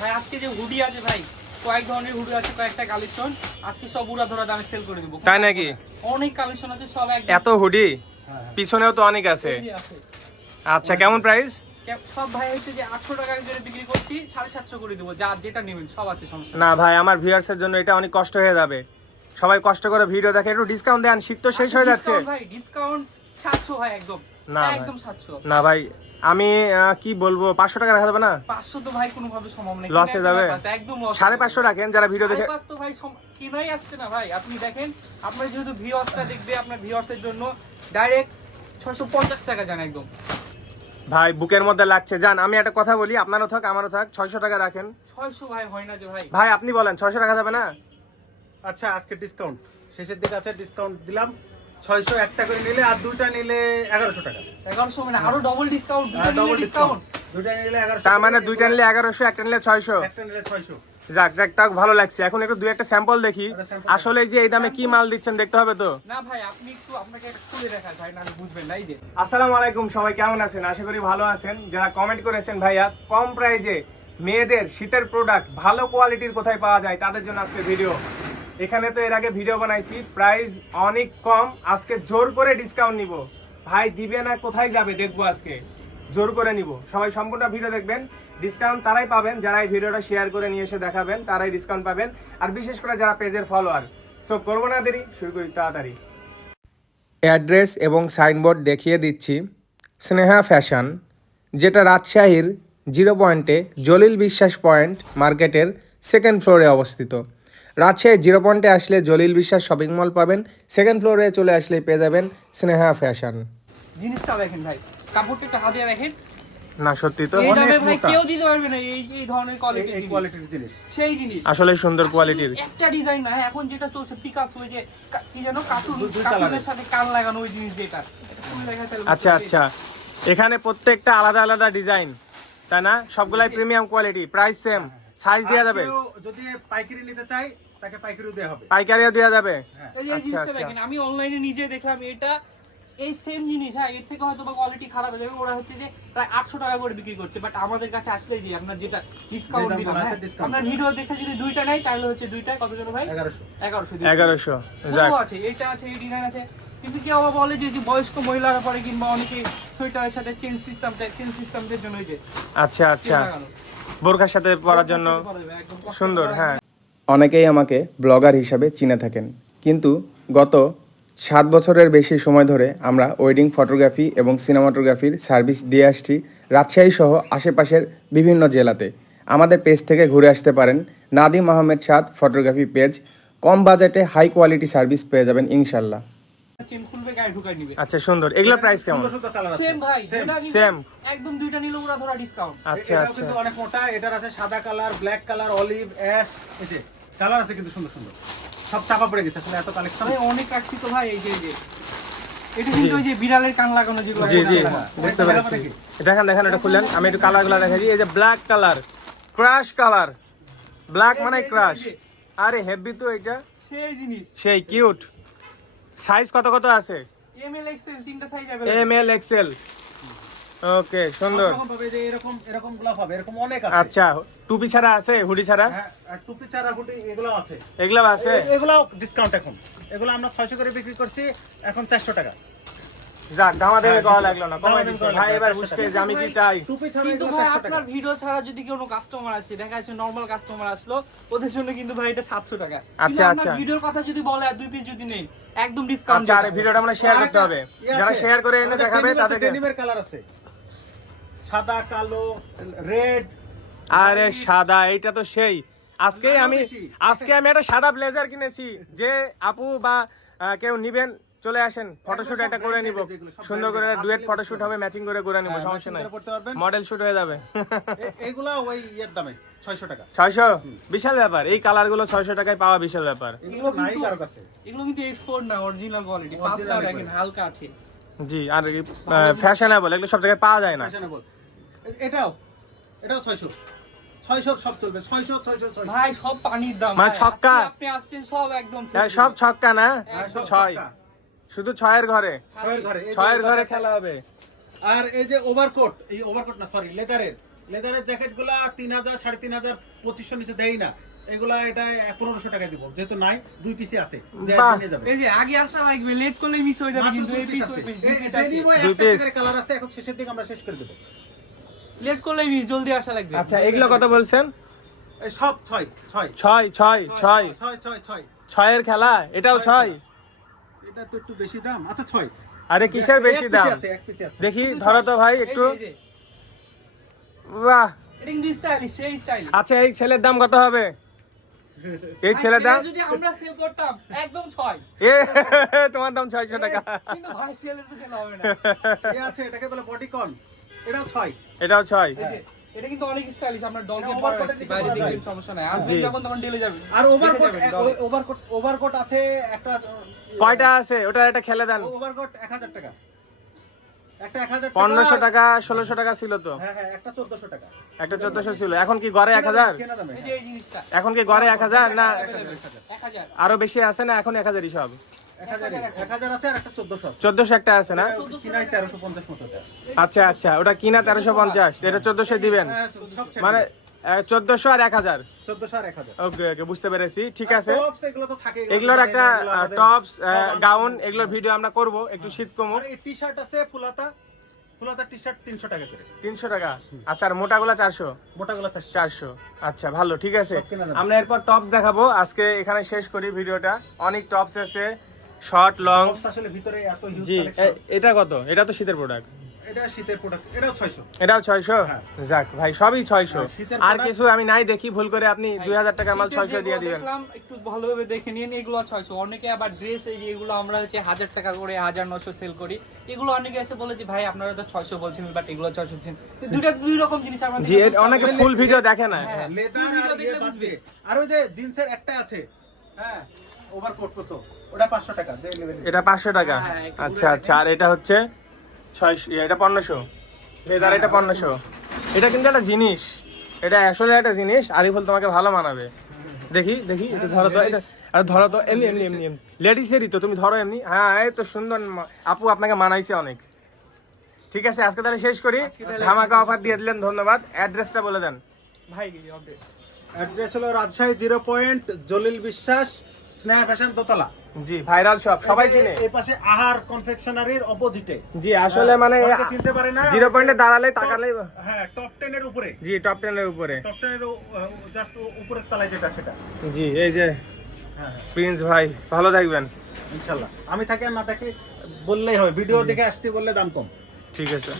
ভাই আজকে যে হুডি আছে ভাই কয়েক ধরনের হুডি আছে কয়েকটা কালেকশন আজকে সব উড়া ধরা দামে সেল করে দিব। তাই নাকি? অনেক কালেকশন আছে সব একদম এত হুডি? হ্যাঁ, হ্যাঁ। পিছনেও তো অনেক আছে। আচ্ছা কেমন প্রাইস সব ভাই হচ্ছে যে আটশো টাকা করে বিক্রি করছি সাড়ে সাতশো করে দেবো যা যেটা নেবেন সব আছে সমস্যা না ভাই আমার ভিউয়ার্সের জন্য এটা অনেক কষ্ট হয়ে যাবে। সবাই কষ্ট করে ভিডিও দেখে একটু ডিসকাউন্ট দেন শীত তো শেষ হয়ে যাচ্ছে। ভাই ডিসকাউন্ট একদম। না একদম না ভাই আমি কি বলব পাঁচশো টাকা রাখা যাবে না? পাঁচশো তো ভাই কোনোভাবে সম্ভব নেই। কিনা যাবে? একদম সাড়ে পাঁচশো রাখেন যারা ভিডিও দেখে তো ভাই কেনাই আসছে না ভাই। আপনি দেখেন আপনার যেহেতু ভিউয়ার্সটা দেখবে আপনার ভিউয়ার্সের জন্য ডাইরেক্ট ছশো পঞ্চাশ টাকা যান একদম। ভাই বুকের মধ্যে লাগছে। যান আমি একটা কথা বলি আপনারও থাক আমারও থাক ছয়শো টাকা রাখেন। ছয়শো ভাই হয় না যে ভাই। ভাই আপনি বলেন ছয়শো টাকা যাবে না? আচ্ছা আজকে ডিসকাউন্ট শেষের দিকে আছে ডিসকাউন্ট দিলাম। ছয়শো একটা করে নিলে আর দুইটা নিলে এগারোশো টাকা। এগারোশো মানে আরও double discount double discount discount দুইটা নিলে এগারোশো। তার মানে দুইটা নিলে এগারোশো একটা নিলে ছয়শো। একটা নিলে ছয়শো। যাক যাক তাক ভালো লাগছে। এখন একটু দুই একটা স্যাম্পল দেখি। আসলে যে এই দামে কি মাল দিচ্ছেন দেখতে হবে তো? না ভাই আপনি একটু আপনাকে একটা খুলে দেখান ভাই না বুঝবেন না যে। আসসালামু আলাইকুম সবাই কেমন আছেন? আশা করি ভালো আছেন। যারা কমেন্ট করেছেন ভাইয়া কম প্রাইজে মেয়েদের শীতের প্রোডাক্ট ভালো কোয়ালিটির কোথায় পাওয়া যায় তাদের জন্য আজকে ভিডিও এখানে তো এর আগে ভিডিও বানাইছি প্রাইস অনেক কম, আজকে জোর করে ডিসকাউন্ট নিব। ভাই, দিবে না, কোথায় যাবে? দেখব আজকে। জোর করে নিব। সবাই সম্পূর্ণ ভিডিও দেখবেন ডিসকাউন্ট তারাই পাবেন, যারা এই ভিডিওটা শেয়ার করে নিয়ে এসে দেখাবেন, তারাই ডিসকাউন্ট পাবেন, আর বিশেষ করে যারা পেজের ফলোয়ার সো করব না দেরি, শুরু করি তাড়াতাড়ি। অ্যাড্রেস এবং সাইনবোর্ড দেখিয়ে দিচ্ছি। স্নেহা ফ্যাশন যেটা রাজশাহীর জিরো পয়েন্টে জলিল বিশ্বাস পয়েন্ট মার্কেটের সেকেন্ড ফ্লোরে অবস্থিত। রাজশাহী জিরো পয়েন্টে আসলে জলিল বিশ্বাস শপিং মল পাবেন। সেকেন্ড ফ্লোরে চলে আসলেই পেয়ে যাবেন স্নেহা ফ্যাশন জিনিসটা দেখেন ভাই কাপড়টা একটু হাতে দেখেন। না সত্যি তো। অনেক ভাই কেউ দিতে পারবে না এই এই ধরনের এই- কোয়ালিটির জিনিস। সেই জিনিস। আসলে সুন্দর কোয়ালিটির একটা ডিজাইন না এখন যেটা চলছে পিকাস ওই যে কি যেন কার্টুনের colour-এর। সাথে কান লাগানো ওই জিনিস যেটা। আচ্ছা আচ্ছা। এখানে প্রত্যেকটা আলাদা আলাদা ডিজাইন তাই না? সবগুলাই premium quality price same size দেওয়া যাবে। যদি পাইকারি নিতে চাই তাকে পাইকারিও দেওয়া হবে। পাইকারিও দেওয়া যাবে? হ্যাঁ। এই আচ্ছা, জিনিসটা আচ্ছা। দেখেন আমি অনলাইনে নিজে দেখলাম এটা এই সেম জিনিস হ্যাঁ এর থেকে হয়তো বা কোয়ালিটি খারাপ হয়ে যাবে ওরা হচ্ছে যে প্রায় আটশো টাকা করে বিক্রি করছে বাট আমাদের কাছে আসলে যে আপনার যেটা ডিসকাউন্ট দিলাম হ্যাঁ। আপনার ভিডিও দেখে যদি দুইটা নেয় তাহলে হচ্ছে দুইটা কত জন ভাই? এগারোশো। এগারোশো এগারোশো আছে এটা আছে এই ডিজাইন আছে। কিন্তু কেউ আবার বলে যে বয়স্ক মহিলারা পরে কিংবা অনেকে সোয়েটারের সাথে চেন সিস্টেম চেন সিস্টেমদের জন্য যে আচ্ছা আচ্ছা। বোরখার সাথে পরার জন্য সুন্দর হ্যাঁ। অনেকেই আমাকে ব্লগার হিসাবে চিনে থাকেন। কিন্তু গত সাত বছরের বেশি সময় ধরে আমরা ওয়েডিং ফটোগ্রাফি এবং সিনেমাটোগ্রাফির সার্ভিস দিয়ে আসছি রাজশাহী সহ আশেপাশের বিভিন্ন জেলাতে। আমাদের পেজ থেকে ঘুরে আসতে পারেন নাদিম আহমেদ সাদ ফটোগ্রাফি পেজ। কম বাজেটে হাই কোয়ালিটি সার্ভিস পেয়ে যাবেন ইনশাল্লাহ। আচ্ছা সুন্দর। এগুলোর প্রাইস কেমন? সুন্দর সুন্দর কালার আছে সেম ভাই Same. যেটা নিবে, Same. একদম দুইটা নিলে ওরা ধরা ডিসকাউন্ট আচ্ছা আচ্ছা। অনেক মোটা এটার আছে সাদা colour black colour olive ash এই যে। কালার আছে কিন্তু সুন্দর সুন্দর। সব চাপা পড়ে গেছে আসলে এত কালেকশন ভাই অনেক রাখছি তো ভাই এই যে এই যে। এটা কিন্তু ওই যে বিড়ালের কান লাগানো যেগুলো জি জি। লাগানো। বুঝতে পেরেছি। দেখেন। দেখেন এটা খুললেন। আমি একটু কালারগুলো দেখাই এই যে black colour crush colour black মানে ক্রাশ আরে হেভি তো এটা। সেই জিনিস। সেই কিউট সাইজ কত কত আছে? এম এল এক্সেল তিনটা size M L XL okay সুন্দর। এরকম এরকম এরকমগুলো এরকম অনেক আছে। আচ্ছা টুপি ছাড়া আছে হুডি ছাড়া? হ্যাঁ টুপি চারা হুটি এগুলো আছে। এগুলো আছে? এগুলো ডিসকাউন্ট এখন। এগুলো আমরা ছয়শো করে বিক্রি করছি এখন চারশো টাকা। যাক দামাদামি হ্যাঁ, লাগল না কমাই দামাদামি ভাই এবার বুঝতে যে আমি কি চাই। টুপি ছাড়া কিন্তু ভাই আপনার ভিডিও ছাড়া যদি কোনো কাস্টমার আসে দেখা যাচ্ছে নর্মাল কাস্টমার আসলো ওদের জন্য কিন্তু ভাই এটা সাতশো টাকা। আচ্ছা, আচ্ছা। ভিডিওর কথা যদি বলে আর দুই পিস যদি নেন একদম ডিসকাউন্ট আচ্ছা ভিডিওটা আমরা শেয়ার করতে হবে। যারা শেয়ার করে এনে দেখাবে তাদেরকে ডেনিমের কালার আছে। সাদা কালো রেড আরে সাদা এইটা তো সেই। আজকে আমি আজকে আমি একটা সাদা ব্লেজার কিনেছি যে আপু বা কেউ নিবেন চলে আসেন ফটোশুট একটা করে নিব। সুন্দর করে ডুয়েট ফটোশুট হবে ম্যাচিং করে করে নিব হ্যাঁ, সমস্যা নাই। করে পড়তে পারবেন। মডেল শুট হয়ে যাবে। এগুলা ওই ইয়ের দামে ছয়শো টাকা। ছয়শো? বিশাল ব্যাপার এই কালারগুলো ছয়শো টাকায় পাওয়া বিশাল ব্যাপার। এগুলো নাই কারও কাছে। এগুলো কিন্তু এক্সপোর্ট না অরিজিনাল কোয়ালিটি Original পাতলা দেখেন হালকা আছে। জি আর ফ্যাশনেবল এগুলো সব জায়গায় পাওয়া যায় না। Fashionable। এটাও এটাও ছয়শো। সব চলবে ছয়শো ছয়শো ছয়শো। ভাই সব পানির দাম মানে ছক্কা? আপনি আসছেন সব একদম সব ছক্কা না? হ্যাঁ, ছয়। শুধু ছয়ের ঘরে? ছয়ের ঘরে ছয়ের ঘরে খেলা হবে। আর এই যে ওভারকোট এই ওভারকোট না সরি লেদারের লেদারের জ্যাকেটগুলা তিন হাজার সাড়ে তিন হাজার পঁচিশশো নিচে দেয় না। এগুলা এটা পনেরোশো টাকা দিব যেহেতু নাই দুই পিসি আছে যে বাহ। নিয়ে যাবে। এই যে আগে আসা লাগবে লেট করলে মিস হয়ে যাবে কিন্তু দুই এই পিস কালার আছে এখন শেষের দিকে আমরা শেষ করে দেবো। লেট করলে জলদি আসা লাগবে। আচ্ছা এগুলো কত বলছেন? এই সব ছয় ছয়। ছয় ছয় ছয় ছয়। ছয় ছয় ছয়ের খেলা? এটাও ছয় এটা তো একটু বেশি দাম। আচ্ছা ছয়। আরে কিসের বেশি দাম। দেখি ধরো তো ভাই একটু। বাহ! আচ্ছা এই ছেলের দাম কত হবে? এই ছেলের দাম? যদি আমরা সেল করতাম একদম ছয়। এ তোমার দাম ছয়শো টাকা। কিন্তু ভাই সেলের তো সেল হবে না। এ আছে এটাকে বলে বডিকন এটাও ছয়। এটাও ছয়। এটা কিন্তু অনেক স্টাইলিশ আমরা ডলকে পরে overcoat এর রাখছি নিচে বাইরে দেখবেন সমস্যা নাই। আসবেন যখন তখন ডেলে যাবে আর ওভারকোট দেখে যাবেন, ডলে। ওভারকোট ওভারকোট আছে একটা কয়টা আছে? ওটা একটা খেলে দেন। ওভারকোট এক হাজার টাকা। একটা এক হাজার পনেরোশো টাকা ষোলোশো টাকা ছিল তো। হ্যাঁ হ্যাঁ একটা চোদ্দশো টাকা। একটা চোদ্দশো ছিল। এখন কি গড়ে এক হাজার? এখন কি গড়ে এক হাজার না আরও বেশি আছে না? এখন এক হাজারই সব। 1400 গাউন আচ্ছা, আচ্ছা, মানে, এগুলোর ভিডিও আমরা একটু শীত কমো টাকা আচ্ছা আর মোটাগুলা আচ্ছা ভালো ঠিক আছে। আমরা এরপর টপস দেখাবো আজকে এখানে শেষ করি ভিডিওটা। অনেক টপস আছে শর্ট লং আসলে ভিতরে এত হিউজ জি এটা কত? এটা তো শীতের প্রোডাক্ট এটা শীতের প্রোডাক্ট এটাও ছয়শো। এটাও ছয়শো? হ্যাঁ। যাক ভাই সবই ছয়শো। হ্যাঁ, শীতের আর কিছু আমি নাই দেখি ভুল করে আপনি দুই হাজার টাকা মাল শীতের ছয়শো দিয়ে যেগুলো দিবেন। দেখলাম একটু ভালোভাবে দেখে নিন এগুলো ছয়শো। অনেকে আবার ড্রেস এই আমরা হচ্ছে হাজার টাকা করে হাজার নশো সেল করি এগুলো অনেকে এসে বলে যে ভাই আপনারা তো ছয়শো বলছেন বাট এগুলো ছয়শো দিচ্ছেন। দুইটা দুই রকম জিনিস আমরা জি অনেকে ফুল ভিডিও দেখে না। হ্যাঁ, লেদার ইয়ে দেখলে বুঝবে। আর ওই যে জিন্সের একটা আছে হ্যাঁ ওভারকোট কত? ওটা টাকা। এটা পাঁচশো টাকা? হ্যাঁ, আচ্ছা আচ্ছা আর এটা হচ্ছে ছয়শো এটা পনেরোশো। লেদার এটা পনেরোশো। এটা কিন্তু একটা জিনিস। এটা আসলে একটা জিনিস আরিফুল তোমাকে ভালো মানাবে। দেখি দেখি এটা ধরো তো এটা আর ধরো তো এমনি এমনি এমনি এমনি। লেডিসেরই তো তুমি ধরো এমনি। হ্যাঁ এই তো সুন্দর আপু আপনাকে মানাইছে অনেক। ঠিক আছে আজকে তাহলে শেষ করি। ধামাকা অফার দিয়ে দিলেন ধন্যবাদ। অ্যাড্রেসটা বলে দেন। ভাই অ্যাড্রেস হলো রাজশাহী জিরো পয়েন্ট জলিল বিশ্বাস স্নেহা ফ্যাশন দোতলা। জি ভাইরাল শপ সবাই চিনে। এই পাশে আহার কনফেকশনারির অপোজিটে জি আসলে মানে চিনতে পারে না পয়েন্টে দাঁড়ালে তাকালেই হ্যাঁ টপ এর উপরে। জি টপ টেনের উপরে। টপ এর জাস্ট উপরের তলায় যেটা সেটা। জি এই যে হ্যাঁ প্রিন্স ভাই ভালো থাকবেন। ইনশাল্লাহ। আমি থাকি না থাকি বললেই হবে ভিডিও দেখে আসছি বললে দাম কম। ঠিক আছে।